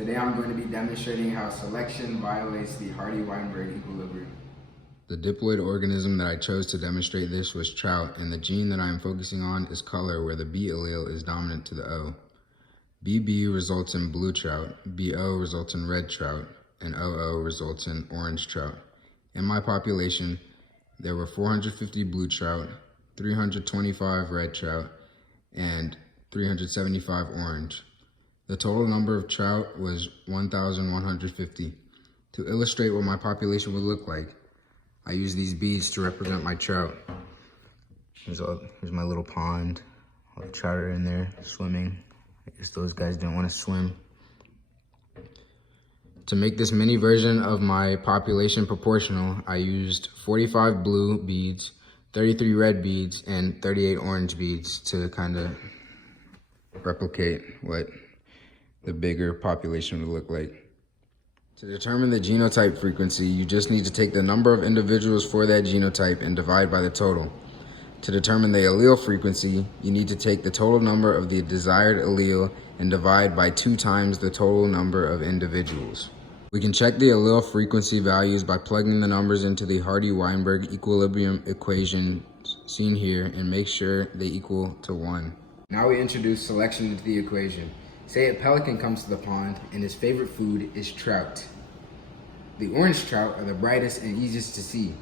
Today I'm going to be demonstrating how selection violates the Hardy-Weinberg equilibrium. The diploid organism that I chose to demonstrate this was trout, and the gene that I am focusing on is color, where the B allele is dominant to the O. BB results in blue trout, BO results in red trout, and OO results in orange trout. In my population, there were 450 blue trout, 325 red trout, and 375 orange. The total number of trout was 1,150. To illustrate what my population would look like, I use these beads to represent my trout. Here's my little pond. All the trout are in there swimming. I guess those guys didn't want to swim. To make this mini version of my population proportional, I used 45 blue beads, 33 red beads, and 38 orange beads to kind of replicate what the bigger population would look like. To determine the genotype frequency, you just need to take the number of individuals for that genotype and divide by the total. To determine the allele frequency, you need to take the total number of the desired allele and divide by 2 times the total number of individuals. We can check the allele frequency values by plugging the numbers into the Hardy-Weinberg equilibrium equation seen here and make sure they equal to 1. Now we introduce selection into the equation. Say a pelican comes to the pond and his favorite food is trout. The orange trout are the brightest and easiest to see,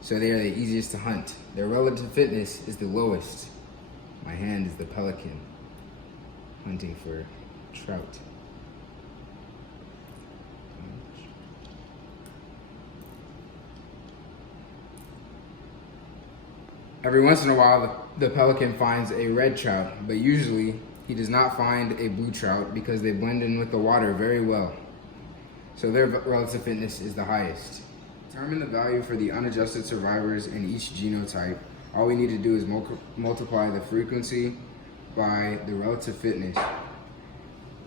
so they are the easiest to hunt. Their relative fitness is the lowest. My hand is the pelican, hunting for trout. Every once in a while, the pelican finds a red trout, but usually he does not find a blue trout because they blend in with the water very well. So their relative fitness is the highest. To determine the value for the unadjusted survivors in each genotype, all we need to do is multiply the frequency by the relative fitness.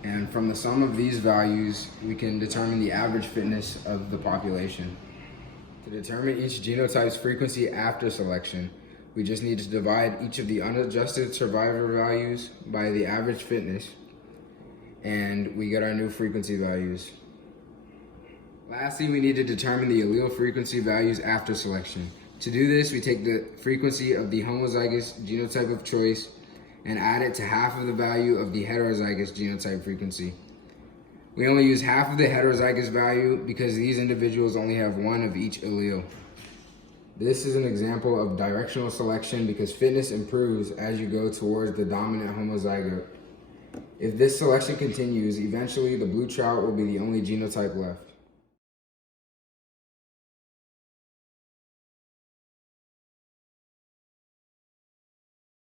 And from the sum of these values, we can determine the average fitness of the population. To determine each genotype's frequency after selection, we just need to divide each of the unadjusted survivor values by the average fitness, and we get our new frequency values. Lastly, we need to determine the allele frequency values after selection. To do this, we take the frequency of the homozygous genotype of choice and add it to half of the value of the heterozygous genotype frequency. We only use half of the heterozygous value because these individuals only have one of each allele. This is an example of directional selection because fitness improves as you go towards the dominant homozygote. If this selection continues, eventually the blue trout will be the only genotype left.